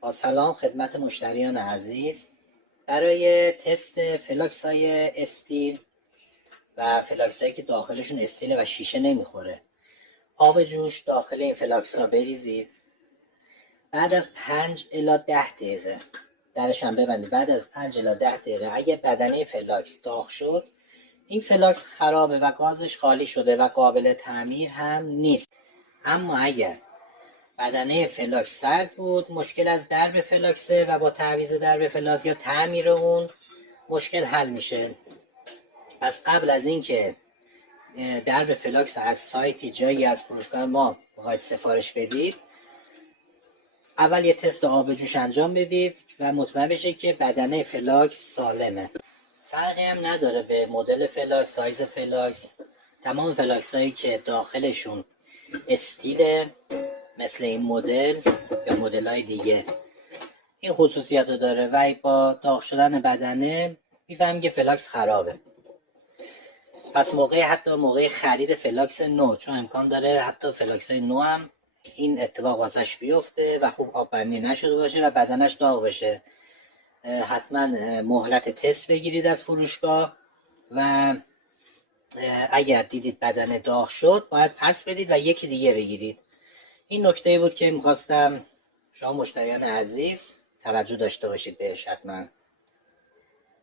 با سلام خدمت مشتریان عزیز. برای تست فلاکس های استیل و فلاکس هایی که داخلشون استیل و شیشه نمیخوره، آب جوش داخل این فلاکس ها بریزید. بعد از 5 الی 10 دقیقه درش هم ببندید. بعد از 5 الی 10 دقیقه اگه بدنه فلاکس داغ شد، این فلاکس خرابه و گازش خالی شده و قابل تعمیر هم نیست. اما اگر بدنه فلاکس سرد بود، مشکل از درب فلاکسه و با تعویض درب فلاکس یا تعمیر اون مشکل حل میشه. پس قبل از اینکه درب فلاکس از سایتی جایی از فروشگاه ما بخواید سفارش بدید، اول یه تست آب جوش انجام بدید و مطمئن بشید که بدنه فلاکس سالمه. فرقی هم نداره به مدل فلاکس، سایز فلاکس. تمام فلاکس هایی که داخلشون استیله مثل این مدل یا مدل های دیگه این خصوصیت رو داره و با داغ شدن بدنه میفهمیم که فلاکس خرابه. پس حتی موقع خرید فلاکس نو، چون امکان داره حتی فلاکس های نو هم این اتفاق واسش بیفته و خوب آب بندی نشده باشه و بدنش داغ بشه، حتما مهلت تست بگیرید از فروشگاه و اگر دیدید بدن داغ شد باید پس بدید و یکی دیگه بگیرید. این نکته بود که میخواستم شما مشتریان عزیز توجه داشته باشید بهش حتما.